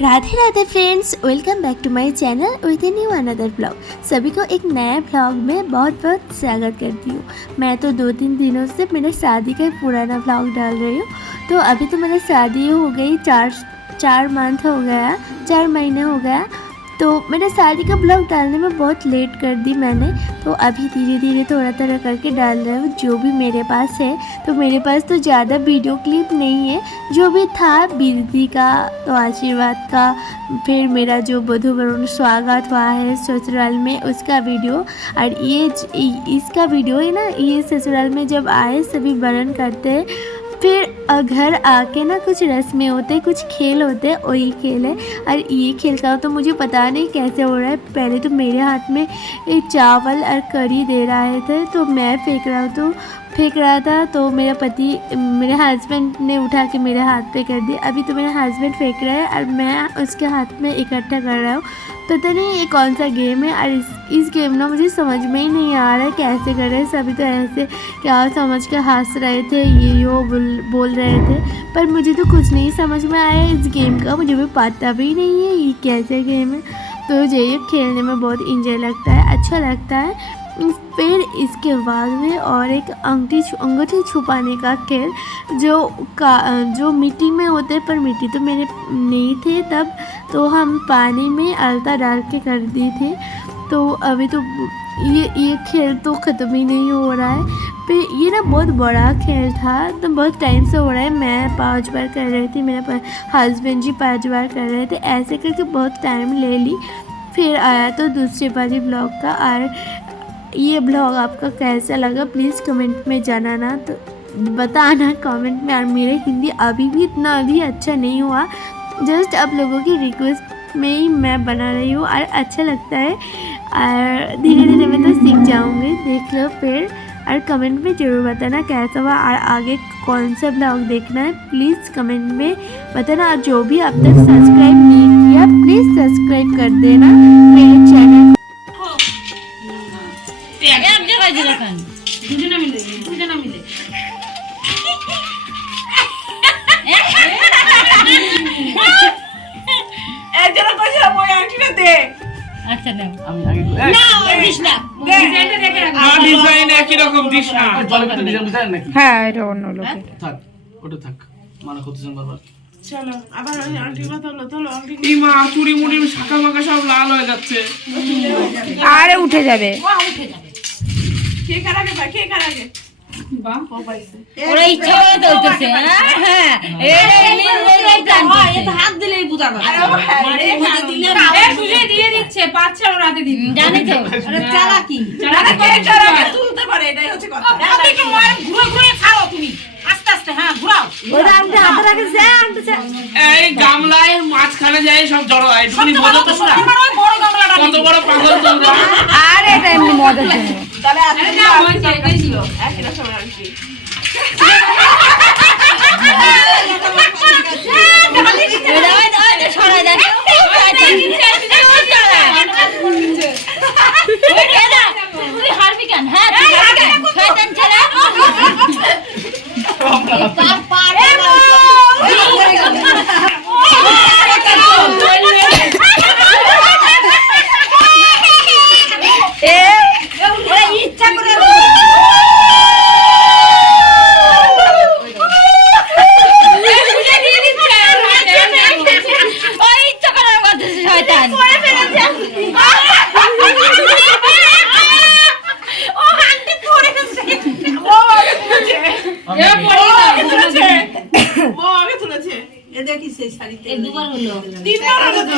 Radhe Radhe friends, welcome back to my channel with a new another blog. सभी को एक नए ब्लॉग में बहुत बहुत स्वागत करती हूँ। मैं तो 2-3 दिनों से मेरे शादी का पुराना ब्लॉग डाल रही हूँ। तो अभी तो मेरी शादी हो गई, चार मंथ हो गया, 4 महीने हो गया। तो मेरे शादी का ब्लॉग डालने में बहुत लेट कर दी मैंने। तो अभी धीरे धीरे थोड़ा थोड़ा करके डाल रही हूँ जो भी मेरे पास है। तो मेरे पास तो ज़्यादा वीडियो क्लिप नहीं है, जो भी था बिरती का, तो आशीर्वाद का, फिर मेरा जो वधू वरुण स्वागत हुआ है ससुराल में उसका वीडियो, और ये इसका वीडियो है ना, ये ससुराल में जब आए सभी वर्णन करते हैं। फिर घर आके ना कुछ रस्में होते, कुछ खेल होते, वही खेल है। और ये खेल का तो मुझे पता नहीं कैसे हो रहा है। पहले तो मेरे हाथ में चावल और कढ़ी दे रहे थे, तो मैं फेंक रहा था। तो मेरा पति, मेरे हस्बैंड ने उठा के मेरे हाथ पे कर दी। अभी तो मेरा हस्बैंड फेंक रहा है और मैं उसके हाथ में इकट्ठा कर रहा हूँ। पता नहीं ये कौन सा गेम है। और इस गेम ना मुझे समझ में ही नहीं आ रहा है कैसे कर रहे हैं। सभी तो ऐसे क्या समझ के हंस रहे थे, ये बोल रहे थे, पर मुझे तो कुछ नहीं समझ में आया इस गेम का। मुझे भी पता भी नहीं है ये कैसे गेम है। तो ये खेलने में बहुत इंजॉय लगता है, अच्छा लगता है। फिर इसके बाद में और एक अंगूठी छुपाने का खेल, जो मिट्टी में होते, पर मिट्टी तो मेरे नहीं थे तब, तो हम पानी में अलता डाल के कर दी थी। तो अभी तो ये खेल तो ख़त्म ही नहीं हो रहा है। फिर ये ना बहुत बड़ा खेल था, तो बहुत टाइम से हो रहा है। मैं 5 बार कर रही थी, मेरे हस्बैंड जी 5 बार कर रहे थे। ऐसे करके बहुत टाइम ले ली। फिर आया तो दूसरे वाली ब्लॉग का। और ये ब्लॉग आपका कैसा लगा प्लीज़ कमेंट में जानना, तो बताना कमेंट में। और मेरा हिंदी अभी भी इतना भी अच्छा नहीं हुआ, जस्ट आप लोगों की रिक्वेस्ट में ही मैं बना रही हूँ और अच्छा लगता है। और धीरे धीरे मैं तो सीख जाऊँगी, देख लो फिर। और कमेंट में ज़रूर बताना कैसा हुआ और आगे कौन सा ब्लॉग देखना है प्लीज़ कमेंट में बताना। और जो भी अब तक सब्सक्राइब नहीं किया प्लीज़ सब्सक्राइब कर देना मेरे चैनल। আরে উঠে যাবে। গামলায় মাঝখানে যায় সব জড়ো হয়, কত বড় পাগল তোমরা। আর এটা এমনি মজার জন্য। দেখি সেই শাড়িতে 2 বার হলো।